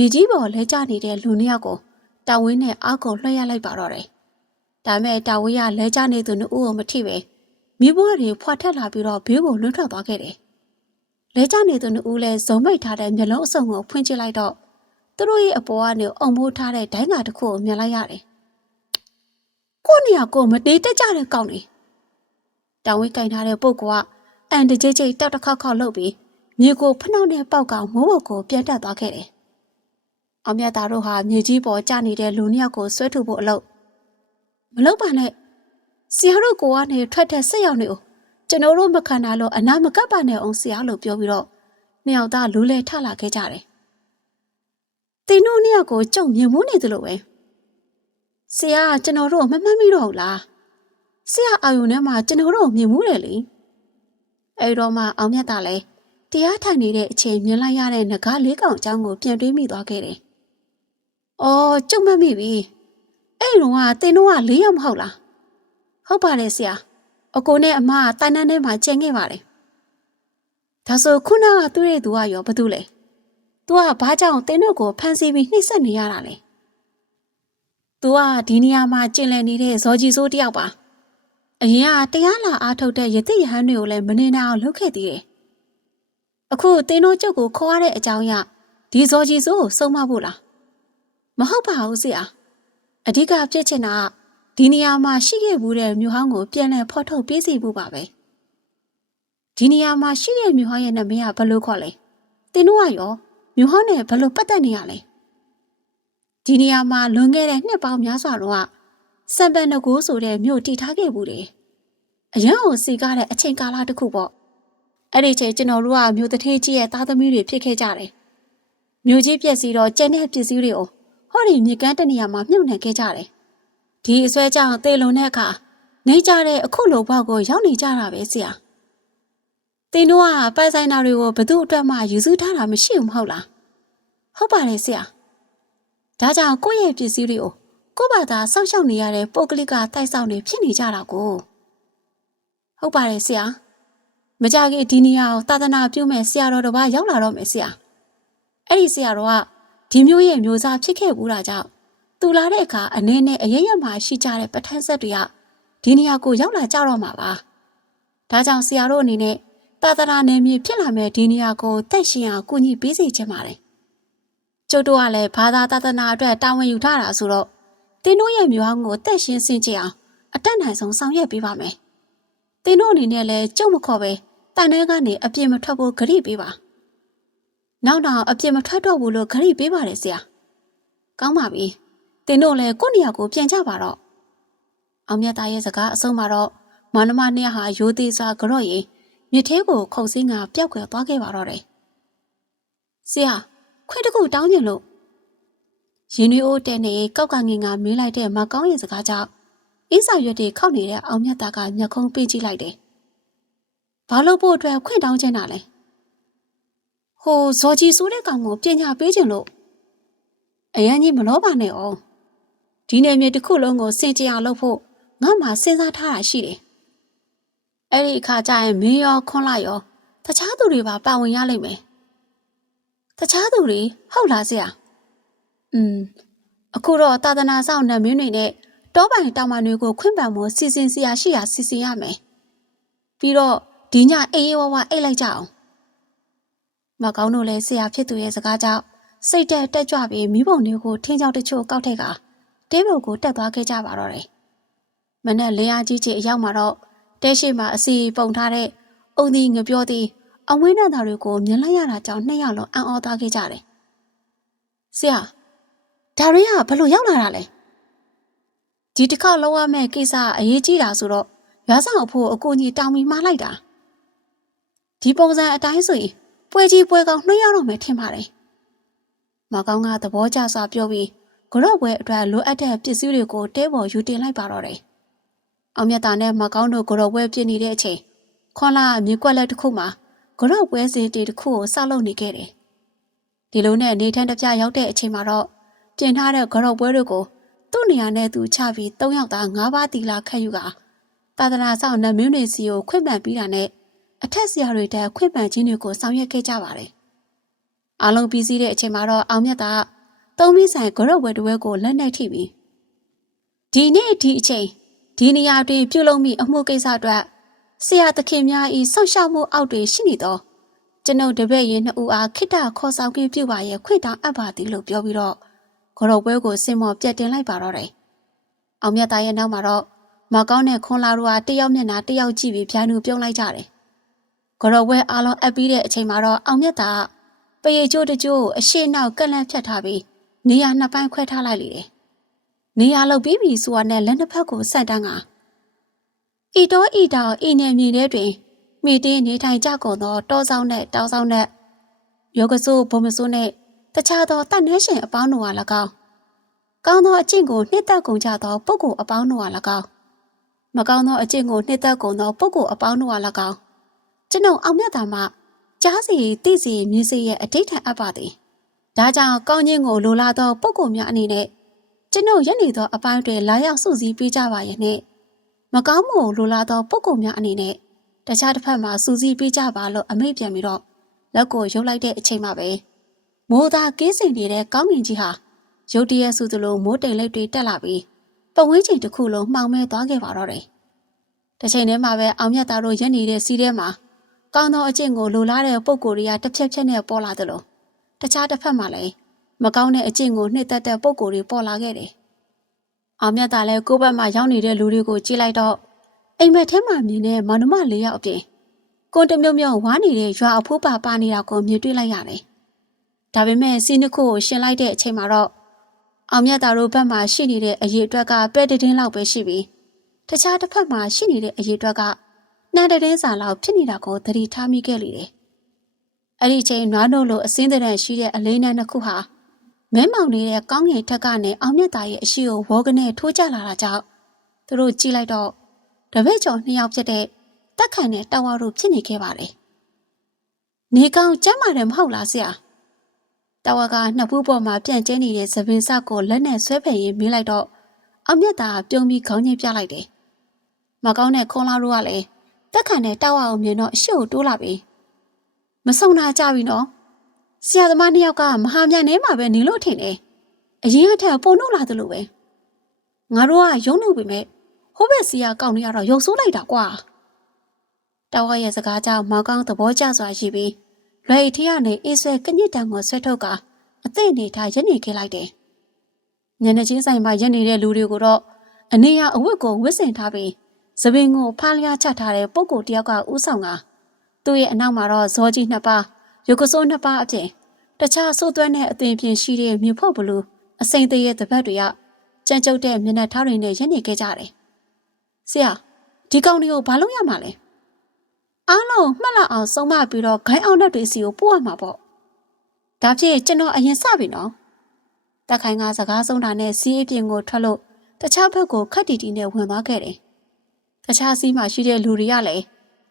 မြေကြီးပေါ်လဲကျနေတဲ့လူနှစ်ယောက်ကိုတာဝင်းနဲ့အာကိုလွှဲရလိုက်ပါတော့တယ်။ဒါမဲ့တာဝင်းကလဲကျနေသူနှစ်ဦးကိုမထိပဲမိဘတွေဖွာထက်လာပြီးတော့ဘေးကိုလွတ်ထွက်သွားခဲ့တယ်။လဲကျနေသူနှစ်ဦးလည်းဇုံမိတ်ထားတဲ့မျက်လုံးအစုံကိုဖွင့်ကြည့်လိုက်တော့သူတို့ရဲ့အပေါ်ကနေအုံမိုးထားတဲ့ဒိုင်းကာတစ်ခုကိုမြင်လိုက်ရတယ်။ကိုနေရကိုမတေးတက်ကြတဲ့ကောင်းနေ။တာဝင်းကင်ထားတဲ့ပုတ်ကအန်တကြိတ်ကြိတ်တောက်တစ်ခေါက်ခေါက်လှုပ်ပြီးမြေကိုဖနှောက်နဲ့ပေါက်ကမိုးဘုတ်ကိုပြန်တက်သွားခဲ့တယ်။ အောင်မြတ်သားတို့ဟာမြေကြီးပေါ်ကျနေတဲ့လူနှစ်ယောက်ကိုဆွဲထုတ်ဖို့အလုပ်မလုပ်ပါနဲ့ဆရာတို့ကိုကနေထွက်တဲ့ဆက်ရောက်နေဦးကျွန်တော်တို့မခံတာလို့အနာမကပ်ပါနဲ့အောင်ဆရာလို့ပြောပြီးတော့နှစ်ယောက်သားလူလဲထလာခဲ့ကြတယ်။တင်တို့နှစ်ယောက်ကိုကြုံမြင်မှုနေသလိုပဲဆရာကကျွန်တော်တို့မမှတ်မိတော့ဘူးလားဆရာအာယုန်ထဲမှာကျွန်တော်တို့မြင်မှုတယ်လေအဲ့တော့မှအောင်မြတ်သားလည်းတရားထိုင်နေတဲ့အချိန်မြင်လိုက်ရတဲ့ငကားလေးကောင်အကြောင်းကိုပြန်တွေးမိသွားခဲ့တယ်။ အော်ကြုံမှတ်မိပြီ။အဲ့တော့ကတင်တို့ကလေးယောက်မဟုတ်လား။ဟုတ်ပါတယ်ဆရာ။အကိုနဲ့အမကတိုင်တန်းထဲမှာကျန်ခဲ့ပါတယ်။ဒါဆိုခုနကသူ့ရဲ့သူကရောဘာတူလဲ။ तू ကဘာကြောင့်တင်တို့ကိုဖမ်းဆီးပြီးနှိပ်စက်နေရတာလဲ။ तू ကဒီနေရာမှာကျင်လည်နေတဲ့ဇော်ကြီးစိုးတယောက်ပါ။အရင်ကတရားလာအားထုတ်တဲ့ရတိရဟန်းတွေကိုလည်းမနေနိုင်အောင်လုပ်ခဲ့သေးတယ်။အခုတင်းတို့ကျုပ်ကိုခေါ်ရတဲ့အကြောင်းအရဒီဇော်ကြီးစိုးကိုစုံမဖို့လား မဟုတ်ပါဘူးဆရာအဓိကဖြစ်ချင်တာကဒီနေရာမှာရှိခဲ့ဘူးတဲ့မြို့ဟောင်းကိုပြန်လည်ဖော်ထုတ်ပေးစီဖို့ပါပဲဒီနေရာမှာရှိတဲ့မြို့ဟောင်းရဲ့နာမည်ကဘယ်လိုခေါ်လဲတင်းတို့ကရောမြို့ဟောင်းနဲ့ဘယ်လိုပတ်သက်နေရလဲဒီနေရာမှာလွန်ခဲ့တဲ့နှစ်ပေါင်းများစွာတော့စံပန်နဂိုးဆိုတဲ့မြို့တည်ထားခဲ့ဘူးတယ်အရန်ကိုစီကားတဲ့အချိန်ကာလတစ်ခုပေါ့အဲ့ဒီချိန်ကျွန်တော်တို့ကမြို့တထေးကြီးရဲ့သားသမီးတွေဖြစ်ခဲ့ကြတယ်။မြို့ကြီးပြက်စီတော့ကျန်တဲ့ပစ္စည်းတွေကို ဟောဒီမြေကမ်းတနေရာမှာမြုပ်နှံခဲ့ကြတယ်။ဒီအစွဲကြောင့်သေလွန်တဲ့အခါနေကြတဲ့အခုလိုဘောက်ကိုရောက်နေကြတာပဲဆရာ။တင်တို့ကပိုက်ဆိုင်နာတွေကိုဘသူအတွက်မှယူစုထားတာမရှိဘူးမဟုတ်လား။ဟုတ်ပါတယ်ဆရာ။ဒါကြောင့်ကိုယ့်ရဲ့ပစ္စည်းတွေကိုကိုယ့်ဘာသာစောင့်ရှောက်နေရတဲ့ပုဂ္ဂလိကတိုက်ဆောင်တွေဖြစ်နေကြတာကိုဟုတ်ပါတယ်ဆရာ။မကြခင်ဒီနေရာကိုသာသနာပြုမဲ့ဆရာတော်တစ်ပါးရောက်လာတော့မယ်ဆရာအဲ့ဒီဆရာတော်က ဒီမျိုးရဲ့မျိုးစားဖြစ်ခဲ့ဘူးတာကြောင့်သူလာတဲ့အခါအနေနဲ့အရရမှာရှိကြတဲ့ပဋ္ဌာန်းဆက်တွေကဒီနေရာကိုရောက်လာကြတော့မှာပါဒါကြောင့်ဆရာတို့အနေနဲ့သာသနာနယ်မြေဖြစ်လာမဲ့ဒီနေရာကိုတက်ရှင်အောင်ကူညီပေးစီချင်ပါတယ်ကျုပ်တို့ကလည်းဘာသာသာသနာအတွက်တာဝန်ယူထားတာဆိုတော့တင်းတို့ရဲ့မျိုးဟောင်းကိုတက်ရှင်ဆင်ကြအောင်အတက်နိုင်ဆုံးဆောင်ရွက်ပေးပါမယ်တင်းတို့အနေနဲ့လည်းကြုံမခေါ်ပဲတန်ထဲကနေအပြစ်မထွက်ဖို့ဂရိပေးပါ နောက်တော့အပြစ်မထွက်တော့ဘူးလို့ဂရိပေးပါတယ်ဆရာကောင်းပါပြီတင်တို့လည်းကိုယ့်နေရာကိုပြန်ကြပါတော့အောင်မြတ်သားရဲ့စကားအဆုံးမှာတော့မနမနှစ်ဟာရိုးသေးစွာကြော့ရင်မြစ်သေးကိုခုတ်စင်းကပျောက်ကွယ်သွားခဲ့ပါတော့တယ်ဆရာခွင့်တစ်ခုတောင်းကျင်လို့ရင်ရီအိုးတဲ့နေကောက်ကငင်ကမင်းလိုက်တဲ့မကောင်းရဲ့စကားကြောင့်အင်းစာရွက်တွေခောက်နေတဲ့အောင်မြတ်သားကညက်ခုံးပေးကြည့်လိုက်တယ်။ဘာလို့ဖို့အတွက်ခွင့်တောင်းချင်တာလဲ။ ဟိုဇော်ကြီးဆိုတဲ့ကောင်ကိုပညာပေးခြင်းလို့အရန်ကြီးမလောပါနဲ့အောင်။ဒီနယ်မြေတစ်ခုလုံးကိုစင်ကြအောင်လုပ်ဖို့ငါမှစဉ်းစားထားတာရှိတယ်။အဲ့ဒီအခါကျရင်မင်းရောခွန်းလိုက်ရောတခြားသူတွေပါပါဝင်ရလိမ့်မယ်။တခြားသူတွေဟုတ်လားဆရာ။อืมအခုတော့သာသနာဆောင်နတ်မင်းတွေနဲ့တောပိုင်တောင်ပန်တွေကိုခွင့်ပန်ဖို့စီစဉ်စရာရှိရာစီစဉ်ရမယ်။ပြီးတော့ဒီညအေးအေးဝါးဝါအိတ်လိုက်ကြအောင်။ မကောင်းတို့လည်းဆရာဖြစ်သူရဲ့စကားကြောင့်စိတ်တက်တက်ကြွပြီးမိဘုံတွေကိုထင်းချောက်တချို့ကောက်ထက်ကတဲဘုံကိုတက်သွားခဲ့ကြပါတော့တယ်။မနဲ့လင်းအားကြီးကြီးအရောက်မှာတော့တဲရှိမှာအစီပုံထားတဲ့အုံဒီငပြောသည်အဝင်းနဲ့သားတွေကိုမြင်လိုက်ရတာကြောင့်နှစ်ယောက်လုံးအံ့ဩသွားခဲ့ကြတယ်။ဆရာဒါရီကဘလို့ရောက်လာတာလဲဒီတစ်ခါလောက်ရမယ့်ကိစ္စအရေးကြီးတာဆိုတော့ရွာဆောင်အဖို့အကူကြီးတောင်းပြီးမှားလိုက်တာဒီပုံစံအတိုင်းဆိုရင် ပွဲကြီးပွဲကောင်းနှွှဲရောက်တော့မယ်ထင်ပါတယ်မကောင်းကသဘောကျစွာပြောပြီးဂရော့ပွဲအတွက်လိုအပ်တဲ့ပစ္စည်းတွေကိုတဲပေါ်ယူတင်လိုက်ပါတော့တယ်အောင်မြတ်တာနဲ့မကောင်းတို့ဂရော့ပွဲပြည့်နေတဲ့အချိန်ခွန်လာမြေကွက်လက်တစ်ခုမှာဂရော့ပွဲစင်တီတစ်ခုကိုစောက်လုပ်နေခဲ့တယ်ဒီလိုနဲ့နေထန်းတစ်ပြရောက်တဲ့အချိန်မှာတော့ပြင်ထားတဲ့ဂရော့ပွဲတွေကိုသူ့နေရာနဲ့သူချပြီး၃ယောက်သား၅ပါးတီလာခတ်ယူကသာသနာဆောင်နတ်မင်းတွေစီကိုခွင့်ပန်ပြီးတာနဲ့ အထက်ဆရာတွေတက်ခွင့်ပန်ခြင်းတွေကိုဆောင်ရွက်ခဲ့ကြပါတယ်။အားလုံးပြီးစီးတဲ့အချိန်မှာတော့အောင်မြတ်တာသုံးပြီးဆိုင်ဂရော့ပွဲတစ်ဝဲကိုလက်နဲ့ထိပြီးဒီနေ့ဒီအချိန်ဒီနေရာတွင်ပြုလုပ်မိအမှုကိစ္စအတွက်ဆရာသခင်များဤဆောက်ရှောက်မှုအောက်တွင်ရှိနေသောကျွန်ုပ်တပည့်ရင်နှစ်ဦးအားခိတ္တခေါ်ဆောင်ခြင်းပြုပါရဲ့ခွင့်တောင်းအပ်ပါသည်လို့ပြောပြီးတော့ဂရော့ပွဲကိုစင်မော်ပြတ်တင်လိုက်ပါတော့တယ်။အောင်မြတ်သားရဲ့နောက်မှာတော့မကောင်းတဲ့ခွန်လာတို့ဟာတယောက်မျက်နှာတယောက်ကြည့်ပြီးဖြာနူပြုံးလိုက်ကြတယ်။ ဂရော့ပွဲအားလုံးအပ်ပြီးတဲ့အချိန်မှာတော့အောင်မြတ်သားပရိကျိုးတကျိုးကိုအရှိနောက်ကန့်လန့်ဖြတ်ထားပြီးနေရာနှစ်ပိုင်းခွဲထားလိုက်လေတယ်။နေရာလောက်ပြီးပြီဆိုတာနဲ့လက်နှစ်ဖက်ကိုဆက်တန်းကဤတော်ဤတော်ဤနယ်မြေထဲတွင်မိတင်းနေထိုင်ကြကုန်သောတောဆောင်နဲ့တောင်ဆောင်နဲ့ယောဂဆိုးဘုံမဆိုးနဲ့တခြားသောတတ်နှဲရှင်အပေါင်းတို့ဟာ၎င်းကောင်းသောအကျင့်ကိုနှစ်သက်ကုန်ကြသောပုဂ္ဂိုလ်အပေါင်းတို့ဟာ၎င်းမကောင်းသောအကျင့်ကိုနှစ်သက်ကုန်သောပုဂ္ဂိုလ်အပေါင်းတို့ဟာ၎င်း ကျွန်ုပ်အောင်မြတ်တာမှကြားစီသိစီမြင်စီရဲ့အဋိဌာန်အပ်ပါသည်ဒါကြောင့်ကောင်းခြင်းကိုလိုလားသောပုဂ္ဂိုလ်များအနေနဲ့ကျွန်ုပ်ရက်နေသောအပိုင်းတွေလာရောက်စုစည်းပေးကြပါရဲ့နှင့်မကောင်းမှုကိုလိုလားသောပုဂ္ဂိုလ်များအနေနဲ့တခြားတစ်ဖက်မှာစူးစီးပေးကြပါလို့အမိတ်ပြန်ပြီးတော့လက်ကိုရုပ်လိုက်တဲ့အချိန်မှာပဲမိုးသားကင်းစင်နေတဲ့ကောင်းငင်ကြီးဟာရုတ်တရက်ဆိုသလိုမိုးတိမ်လက်တွေတက်လာပြီးပဝင်းချိန်တစ်ခုလုံးမှောင်မဲသွားခဲ့ပါတော့တယ်။တစ်ချိန်တည်းမှာပဲအောင်မြတ်သားတို့ရက်နေတဲ့စီးထဲမှာ ကောင်းသောအကျင့်ကိုလိုလားတဲ့ပုံကိုယ်တွေကတစ်ဖြက်ဖြက်နဲ့ပေါ်လာသလိုတခြားတစ်ဖက်မှာလည်းမကောင်းတဲ့အကျင့်ကိုနှိမ့်သက်တဲ့ပုံကိုယ်တွေပေါ်လာခဲ့တယ်။အောင်မြတ်သားလည်းကိုယ့်ဘက်မှာရောက်နေတဲ့လူတွေကိုကြည့်လိုက်တော့အိမ်မက်ထဲမှာမြင်တဲ့မောင်နှမလေးယောက်အပြင်ကွန်တမြုံမြုံဝါနေတဲ့ရွာအဖိုးပါပါနေတာကိုမြင်တွေ့လိုက်ရတယ်။ဒါပေမဲ့စီးနှစ်ခုကိုရှင်းလိုက်တဲ့အချိန်မှာတော့အောင်မြတ်သားတို့ဘက်မှာရှိနေတဲ့အရေးအတွက်ကပဲတည်င်းလောက်ပဲရှိပြီးတခြားတစ်ဖက်မှာရှိနေတဲ့အရေးအတွက်က နှံတည်င်းစာလောက်ဖြစ်နေတာကိုသတိထားမိခဲ့လေတယ်။အဲ့ဒီချိန်နွားတို့လိုအစင်းတဲ့ရှိတဲ့အလေးနဲ့နှစ်ခုဟာမဲမောင်နေတဲ့ကောင်းငင်ထက်ကနေအောင်မြတ်သားရဲ့အရှိကိုဝေါကနေထိုးကျလာတာကြောင့်သူတို့ကြည့်လိုက်တော့တပည့်ကျော်နှစ်ယောက်ဖြစ်တဲ့တက်ခံတဲ့တာဝါတို့ဖြစ်နေခဲ့ပါတယ်။နေကောင်ကျမ်းမာတယ်မဟုတ်လားဆရာ။တာဝါကနှစ်ဖူးပေါ်မှာပြန့်ကျဲနေတဲ့သပင်စကိုလက်နဲ့ဆွဲဖယ်ရင်းမင်းလိုက်တော့အောင်မြတ်သားပြုံးပြီးခေါင်းချင်းပြလိုက်တယ်။မကောင်းတဲ့ခွန်လာတို့ကလည်း တက်ခံတဲ့တာဝါကိုမြင်တော့အရှိ့ကိုတိုးလာပြီ။မဆုံတာကြပြီနော်။ဆရာသမားနှစ်ယောက်ကမဟာမြန်ထဲမှာပဲနေလို့ထင်တယ်။အရင်ကထက်ပုံနှုတ်လာသလိုပဲ။ငါတို့ကရုံးနှုတ်ပြီမဲ့ဟိုဘက်စီကကောင်းနေရတော့ရုပ်ဆိုးလိုက်တာကွာတောက်ဝရဲ့စကားကြောင့်မောင်ကောင်းသဘောကျစွာရှိပြီးလွယ်ထီကနေအေးဆွဲကညစ်တံကိုဆွဲထုတ်ကအသိနေထားရက်နေခဲ့လိုက်တယ်ညနေချင်းဆိုင်မှာရက်နေတဲ့လူတွေကိုတော့အနေရအဝတ်ကိုဝတ်ဆင်ထားပြီး သပင်ကိုဖားလျားချထားတဲ့ပုဂ္ဂိုလ်တယောက်ကဥဆောင်ကသူ့ရဲ့အနောက်မှာတော့ဇောကြီးနှစ်ပါးရုပ်ကစိုးနှစ်ပါးအပြင်တခြားဆိုးသွမ်းတဲ့အသွင်ပြင်ရှိတဲ့မြုပ်ဖို့ဘလူအစိမ့်သေးရဲ့တပတ်တွေကကြမ်းကြုတ်တဲ့မျက်နှာထားတွေနဲ့ရက်နေခဲ့ကြတယ်ဆရာဒီကောင်တွေကိုဘာလုပ်ရမှာလဲအားလုံးမှတ်လောက်အောင်ဆုံးမပြီးတော့ဂိုင်းအောင်လက်တွေစီကိုပို့ရမှာပေါ့ဒါဖြင့်ကျွန်တော်အရင်စပြီနော်တက်ခိုင်ကစကားဆုံးတာနဲ့စီးအပြင်ကိုထွက်လို့တခြားဘက်ကိုခက်တီတီနဲ့ဝင်သွားခဲ့တယ် တခြားစီးမှရှိတဲ့လူတွေကလည်း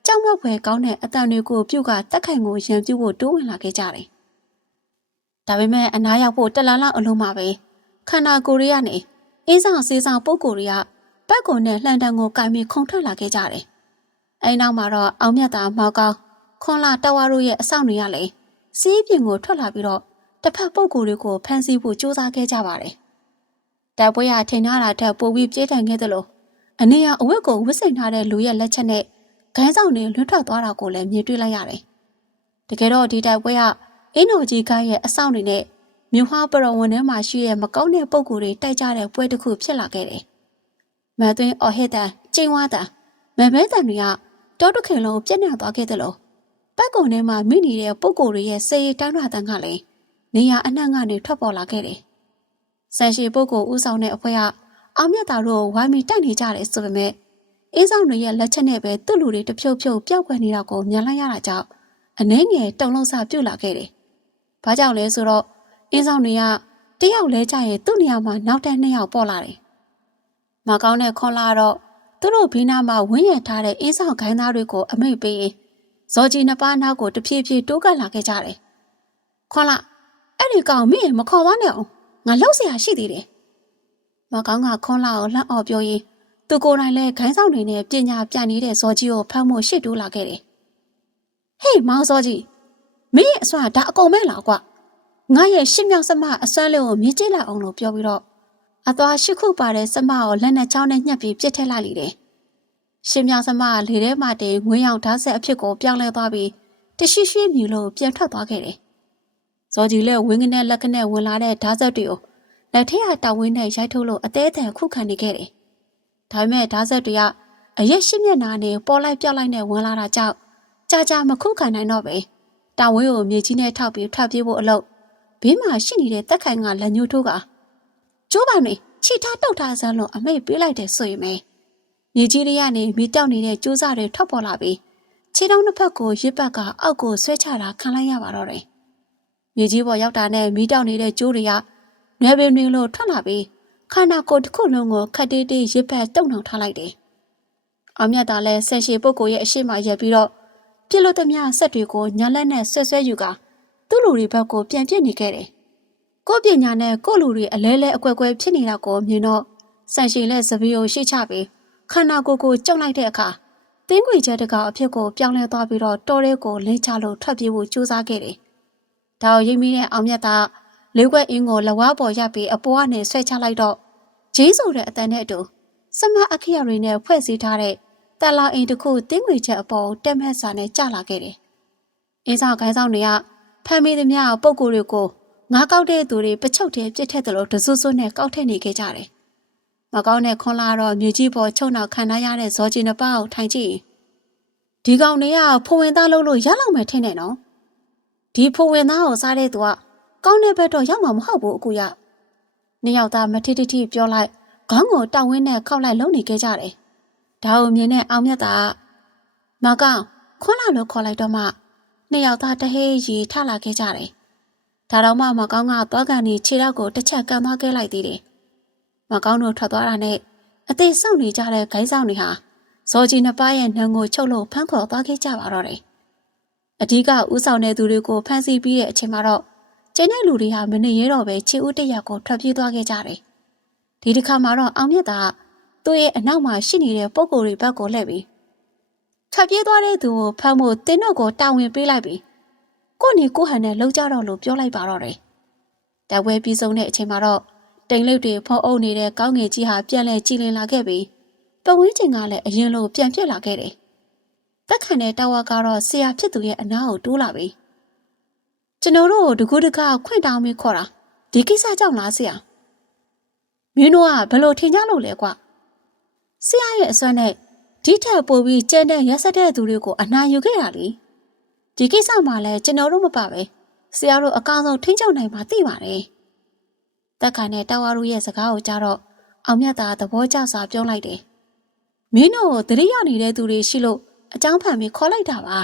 ကြောက်မက်ဖွယ်ကောင်းတဲ့အတန်တွေကိုပြုတ်ကတက်ခိုင်ကိုရံပြုတ်ဖို့တိုးဝင်လာခဲ့ကြတယ်ဒါပေမဲ့အနားရောက်ဖို့တလန်လောက်အလုံးမှာပဲခန္ဓာကိုယ်တွေကနေအင်းဆောင်စေးဆောင်ပုံကိုယ်တွေကဘက်ကိုနဲ့လှန်တန်ကိုကင်ပြီးခုန်ထွက်လာခဲ့ကြတယ်အဲနောက်မှာတော့အောင်မြတ်တာမောက်ကောင်းခွန်လာတဝါတို့ရဲ့အဆောင်တွေကလည်းစီးပြင်ကိုထွက်လာပြီးတော့တစ်ဖက်ပုံကိုယ်တွေကိုဖမ်းဆီးဖို့ကြိုးစားခဲ့ကြပါတယ်။တပ်ပွဲရထိန်ထားတာထက်ပိုပြီးပြေးထန်ခဲ့သလို အနေရအဝတ်ကိုဝစ်စိန်ထားတဲ့လူရဲ့လက်ချက်နဲ့ဂန်းဆောင်တွေလွတ်ထွက်သွားတာကိုလည်းမြင်တွေ့လိုက်ရတယ်။တကယ်တော့ဒီတိုက်ပွဲကအင်းတော်ကြီးကရဲ့အဆောင်တွေနဲ့မြို့ဟာပရဝန်ထဲမှာရှိတဲ့မကောင်းတဲ့ပုံကိုယ်တွေတိုက်ကြတဲ့ပွဲတစ်ခုဖြစ်လာခဲ့တယ်။မသွင်းအော်ဟစ်တန်ကျင်းဝါတန်မမဲတန်တွေကတောတခင်လုံးပြက်နှံသွားခဲ့တယ်လို့ပတ်ကုံထဲမှာမိနေတဲ့ပုံကိုယ်တွေရဲ့စေရီတန်းထွာတန်းကလည်းနေရအနှံ့ကနေထွက်ပေါ်လာခဲ့တယ်။ဆန်ရှိပုတ်ကိုဥဆောင်တဲ့အဖွဲ့က အောင်မြတ်တာတို့ဝိုင်းပြီးတိုက်နေကြတယ်ဆိုပေမဲ့အင်းဆောင်တွေရဲ့လက်ချက်နဲ့ပဲသူ့လူတွေတဖြုတ်ဖြုတ်ပျောက်ကွယ်နေတာကိုမြင်လိုက်ရတာကြောင့်အနှဲငယ်တုံလုံးစပြုတ်လာခဲ့တယ်။ဘာကြောင့်လဲဆိုတော့အင်းဆောင်တွေကတယောက်လဲကြရင်သူ့နေရာမှာနောက်ထပ်နှစ်ယောက်ပေါ်လာတယ်။မကောင်းတဲ့ခွန်လာတော့သူတို့ဘေးနားမှာဝင်းရထားတဲ့အင်းဆောင်ခိုင်းသားတွေကိုအမိတ်ပေးရင်ဇော်ကြီးနှစ်ပါးနောက်ကိုတဖြည်းဖြည်းတိုးကပ်လာခဲ့ကြတယ်။ခွန်လာအဲ့ဒီကောင်မင်းမခေါ်သွားနဲ့အောင်ငါလှုပ်เสียရှိသေးတယ်။ မကောင်းကခွန်လာကိုလှမ်းအော်ပြောရင်သူကိုယ်တိုင်လည်းခိုင်းဆောင်နေနဲ့ပညာပြနေတဲ့ဇော်ကြီးကိုဖမ်းဖို့ရှစ်တိုးလာခဲ့တယ်။ဟေးမောင်ဇော်ကြီးမင်းရဲ့အစွမ်းဒါအကုန်မဲ့လားကွ။ငါရဲ့ရှစ်မြောက်စမအစွမ်းလေးကိုမြင်ကြည့်လိုက်အောင်လို့ပြောပြီးတော့အသွားရှိခုပါတဲ့စမကိုလက်နဲ့ချောင်းနဲ့ညှက်ပြီးပြစ်ထည့်လိုက်လိမ့်တယ်။ရှင်မြောက်စမကလေထဲမှာတည်းငွေရောင်ဓာတ်ဆက်အဖြစ်ကိုပြောင်းလဲသွားပြီးတရှိရှိမြူလို့ပြန်ထွက်သွားခဲ့တယ်။ဇော်ကြီးလည်းဝင်းကနေလက်ကနေဝင်လာတဲ့ဓာတ်ဆက်တွေကို လက်ထက်ကတောင်ဝင်းနဲ့ရိုက်ထုတ်လို့အသေးအံခုခံနေခဲ့တယ်။ဒါပေမဲ့ဓာတ်ဆက်တွေကအရက်ရှိမျက်နာနဲ့ပေါ်လိုက်ပြောက်လိုက်နဲ့ဝင်လာတာကြောင့်ကြာကြာမခုခံနိုင်တော့ပဲ။တောင်ဝင်းကိုမြေကြီးနဲ့ထောက်ပြီးထွက်ပြေးဖို့အလုပ်ဘေးမှာရှိနေတဲ့တက်ခိုင်ကလက်ညှိုးထိုးကကျိုးပါနေခြိထားတောက်ထားစမ်းလို့အမိတ်ပေးလိုက်တယ်ဆိုရင်ပဲမြေကြီးတွေကနေမြေတောက်နေတဲ့ကျိုးစားတွေထွက်ပေါ်လာပြီးခြေထောက်နှစ်ဖက်ကိုရစ်ပတ်ကအောက်ကိုဆွဲချတာခံလိုက်ရပါတော့တယ်။မြေကြီးပေါ်ရောက်တာနဲ့မြေတောက်နေတဲ့ကျိုးတွေက နယ်ပင်တွေလို့ထွက်လာပြီးခန္ဓာကိုယ်တစ်ခုလုံးကိုခတ်တေးတေးရစ်ပတ်တုံနှောင်ထားလိုက်တယ်။အောင်မြတ်သားလည်းဆန်ရှည်ပုဂ္ဂိုလ်ရဲ့အရှိမရက်ပြီးတော့ပြစ်လို့သမျှဆက်တွေကိုညာလက်နဲ့ဆွဲဆွဲယူကသူ့လူတွေဘက်ကိုပြန်ပြစ်နေခဲ့တယ်။ကို့ပညာနဲ့ကို့လူတွေအလဲလဲအကွက်ကွဲဖြစ်နေတာကိုမြင်တော့ဆန်ရှင်လက်စပီကိုရှိချပြီးခန္ဓာကိုယ်ကိုကြောက်လိုက်တဲ့အခါတင်းခွေချက်တကအဖြစ်ကိုပြောင်းလဲသွားပြီးတော့တော်ရဲကိုလင်းချလို့ထွက်ပြေးဖို့ကြိုးစားခဲ့တယ်။ဒါကိုရိပ်မိတဲ့အောင်မြတ်သား လေးခွက်အင်းကိုလဝါပေါ်ရပ်ပြီးအပေါ်ကနေဆွဲချလိုက်တော့ဂျေးဆိုတဲ့အတန်နဲ့အတူစမအခရတွေနဲ့ဖွဲ့စည်းထားတဲ့တလာအိမ်တစ်ခုတင်းခွေချက်အပေါ်တက်မက်စာနဲ့ကျလာခဲ့တယ်။အင်းဆောင်ခိုင်းဆောင်တွေကဖမ်းမိသမျှပုံကိုယ်တွေကိုငါးကောက်တဲ့သူတွေပချုပ်တဲ့ပြစ်ထက်တယ်လို့တဆူဆူနဲ့ကောက်ထည့်နေခဲ့ကြတယ်။မကောင်းတဲ့ခွန်လာတော့မြေကြီးပေါ်ချုံနောက်ခံထားရတဲ့ဇော်ကြီးနှစ်ပါးကိုထိုင်ကြည့်ဒီကောင်တွေကဖိုဝင်သားလုံးလို့ရလောက်မယ်ထင်တယ်နော်။ဒီဖိုဝင်သားကိုစားတဲ့သူက ကောင်းတဲ့ဘက်တော့ရောက်မှာမဟုတ်ဘူးအကူရ။နှစ်ယောက်သားမထီထီထီပြောလိုက်ခေါင်းကိုတောက်ဝင်းနဲ့ခောက်လိုက်လုံနေခဲ့ကြတယ်။ဒါကိုမြင်တဲ့အောင်မြတ်သားမကောင်ခွန်းလာလို့ခေါ်လိုက်တော့မှနှစ်ယောက်သားတဟေးရီထလာခဲ့ကြတယ်။ဒါတော့မှမကောင်းကသွားကန်ဒီခြေထောက်ကိုတစ်ချက်ကန်သွားခဲ့လိုက်သေးတယ်။မကောင်းတို့ထွက်သွားတာနဲ့အသေးစောင့်နေကြတဲ့ဂိုင်းဆောင်တွေဟာဇော်ကြီးနှစ်ပါးရဲ့နှံကိုချုပ်လို့ဖမ်းခေါ်သွားခဲ့ကြပါတော့တယ်။အဓိကဥဆောင်တဲ့သူတွေကိုဖမ်းဆီးပြီးတဲ့အချိန်မှာတော့ ကျင်းတဲ့လူတွေဟာမနေရတော့ပဲခြေဦးတရက်ကိုထွက်ပြေးသွားခဲ့ကြတယ်။ဒီတစ်ခါမှာတော့အောင်မြတ်တာသူ့ရဲ့အနောက်မှာရှိနေတဲ့ပုံကိုယ်တွေဘက်ကိုလှည့်ပြီးထွက်ပြေးသွားတဲ့သူကိုဖမ်းဖို့တင်းတို့ကိုတာဝန်ပေးလိုက်ပြီးကိုနေကိုဟန်နဲ့လှုပ်ကြတော့လို့ပြောလိုက်ပါတော့တယ်။တဝဲပြီးဆုံးတဲ့အချိန်မှာတော့တိမ်လိပ်တွေဖုံးအုပ်နေတဲ့ကောင်းငယ်ကြီးဟာပြန်လဲကြည်လင်လာခဲ့ပြီးပဝင်းကျင်ကလည်းအရင်လိုပြန်ပြစ်လာခဲ့တယ်။တက်ခန်တဲ့တာဝါကတော့ဆရာဖြစ်သူရဲ့အနာကိုတိုးလာပြီ။ ကျွန်တော်တို့တကူတကခွင့်တောင်းပြီးခေါ်တာဒီကိစ္စကြောင့်လားဆရာ။မင်းတို့ကဘယ်လိုထင်ကြလို့လဲကွ။ဆရာရဲ့အစွမ်းနဲ့ဒီထက်ပိုပြီးကျန်တဲ့ရက်ဆက်တဲ့သူတွေကိုအနာယူခဲ့တာလေဒီကိစ္စမှာလည်းကျွန်တော်တို့မပါပဲဆရာတို့အကောင်းဆုံးထိန်းချုပ်နိုင်မှာသိပါတယ်တက်ခိုင်နဲ့တာဝါတို့ရဲ့စကားကိုကြားတော့အောင်မြတ်သားသဘောကျစွာပြောလိုက်တယ်မင်းတို့တတိယနေတဲ့သူတွေရှိလို့အကြောင်းဖန်ပြီးခေါ်လိုက်တာပါ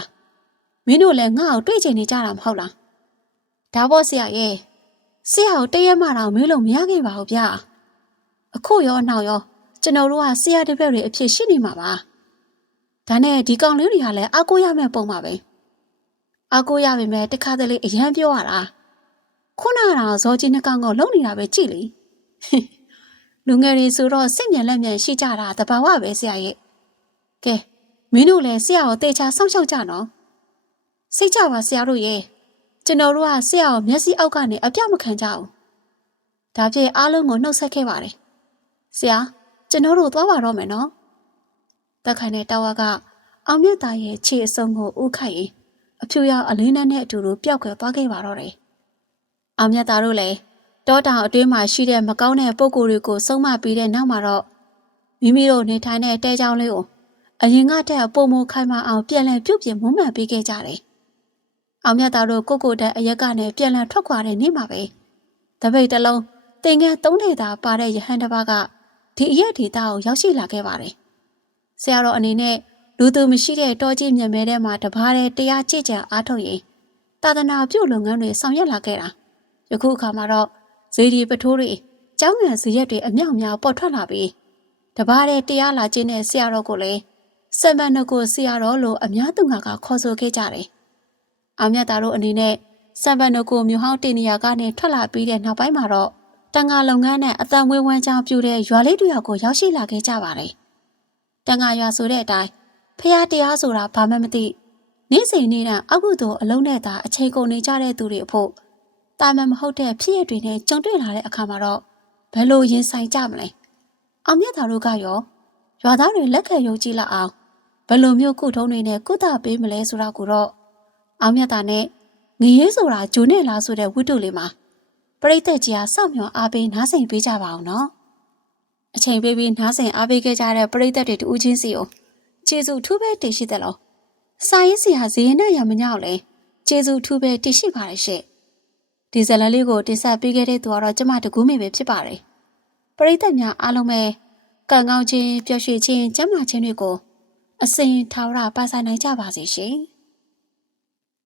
မင်းတို့လည်းငါ့ကိုတွေ့ချင်နေကြတာမဟုတ်လား ဒါပေါ့ဆရာရဲ့ဆရာကိုတရက်မှတော့မေးလို့မရခဲ့ပါဘူးဗျာအခုရောနောက်ရောကျွန်တော်တို့ကဆရာတစ်ဖက်တွေအဖြစ်ရှိနေမှာပါဒါနဲ့ဒီကောင်လေးတွေကလည်းအကိုရမဲ့ပုံပါပဲအကိုရပါမယ်တခါတလေအရန်ပြောရတာခုနကတော့ဇောကြီးနှစ်ကောင်ကိုလုံနေတာပဲကြည့်လေလူငယ်တွေဆိုတော့စိတ်ညံလက်ညံရှိကြတာတဘာဝပဲဆရာရဲ့ကဲမင်းတို့လည်းဆရာကိုတေချာစောင့်ရှောက်ကြနော်စိတ်ကြပါဆရာတို့ရဲ့ ကျွန်တော်တို့ကဆရာကိုမျက်စိအောက်ကနေအပြောက်မခံကြဘူးဒါဖြင့်အားလုံးကိုနှုတ်ဆက်ခဲ့ပါတယ်ဆရာကျွန်တော်တို့သွားပါတော့မယ်နော်တက်ခိုင်တဲ့တာဝါကအောင်မြတ်သားရဲ့ခြေအစုံကိုဥခိုက်ရင်အဖြူရောင်အလင်းနဲ့အတူတူပျောက်ကွယ်သွားခဲ့ပါတော့တယ်အောင်မြတ်သားတို့လည်းတောတောင်အတွင်းမှာရှိတဲ့မကောင်းတဲ့ပုံကိုယ်တွေကိုစုံမပြီးတဲ့နောက်မှာတော့မိမိတို့နေထိုင်တဲ့တဲချောင်းလေးကိုအရင်ကတည်းကပုံမခိုင်မအောင်ပြန်လည်ပြုတ်ပြင်မွမ်းမံပေးခဲ့ကြတယ်။ အောင်မြတ်သားတို့ကိုကိုတဲ့အရက်ကနေပြန်လည်ထွက်ခွာတဲ့နေ့မှာပဲတပိတ်တစ်လုံးတင်ငန်းသုံးထည်သာပါတဲ့ရဟန်းတစ်ပါးကဒီအရက်ဒေတာကိုရောက်ရှိလာခဲ့ပါတယ်။ဆရာတော်အနေနဲ့လူသူမရှိတဲ့တောကြီးမြင်မဲထဲမှာတပါးတဲ့တရားကြည်ကြံအားထုတ်ရင်သာသနာပြုလုပ်ငန်းတွေဆောင်ရွက်လာခဲ့တာ။ယခုအခါမှာတော့ဇေဒီပထိုးတွေကျောင်းငယ်ဇရက်တွေအမြောက်များပေါ်ထွက်လာပြီးတပါးတဲ့တရားလာခြင်းနဲ့ဆရာတော်ကိုလည်းစံပန်တို့ကိုဆရာတော်လို့အများသူငါကခေါ်ဆိုခဲ့ကြတယ်။ အောင်မြတ်သားတို့အနေနဲ့စံပန်တို့ကိုမြို့ဟောင်းတင်နေရာကနေထွက်လာပြီးတဲ့နောက်ပိုင်းမှာတော့တန်ဃာလုပ်ငန်းနဲ့အတန်ဝေးဝမ်းကြောင်းပြုတဲ့ရွာလေးတစ်ယောက်ကိုရောက်ရှိလာခဲ့ကြပါတယ်။တန်ဃာရွာဆိုတဲ့အတိုင်းဖះတရားဆိုတာဘာမှမသိနေ့စဉ်နေ့တိုင်းအောက်ကုသိုလ်အလုံးနဲ့သာအချိန်ကုန်နေကြတဲ့သူတွေအဖို့တာမန်မဟုတ်တဲ့ဖြစ်ရတွေနဲ့ကြုံတွေ့လာတဲ့အခါမှာတော့ဘယ်လိုရင်ဆိုင်ကြမလဲအောင်မြတ်သားတို့ကရောရွာသားတွေလက်ခံယုံကြည်လောက်အောင်ဘယ်လိုမျိုးကုထုံးတွေနဲ့ကုသပေးမလဲဆိုတာကိုတော့ အောင်မြတ်သားနဲ့ငရေဆိုတာဂျိုနဲ့လားဆိုတဲ့ဝိတုလေးမှာပရိသတ်ကြီးကစောင့်မျှော်အားပေးနားဆင်ပေးကြပါအောင်နော်အချိန်ပေးပြီးနားဆင်အားပေးခဲ့ကြတဲ့ပရိသတ်တွေတူးချင်းစီကိုကျေးဇူးထူးပဲတင်ရှိတယ်လို့စာရေးဆရာဇေယျနဲ့ရမညောက်လဲကျေးဇူးထူးပဲတင်ရှိပါတယ်ရှင့်ဒီဇလန်လေးကိုတင်ဆက်ပေးခဲ့တဲ့သူကတော့ကျမတကူးမေပဲဖြစ်ပါတယ်ပရိသတ်များအားလုံးပဲကံကောင်းခြင်းပျော်ရွှင်ခြင်းကျမ်းမာခြင်းတွေကိုအစဉ်ထာဝရပါဆိုင်နိုင်ကြပါစေရှင်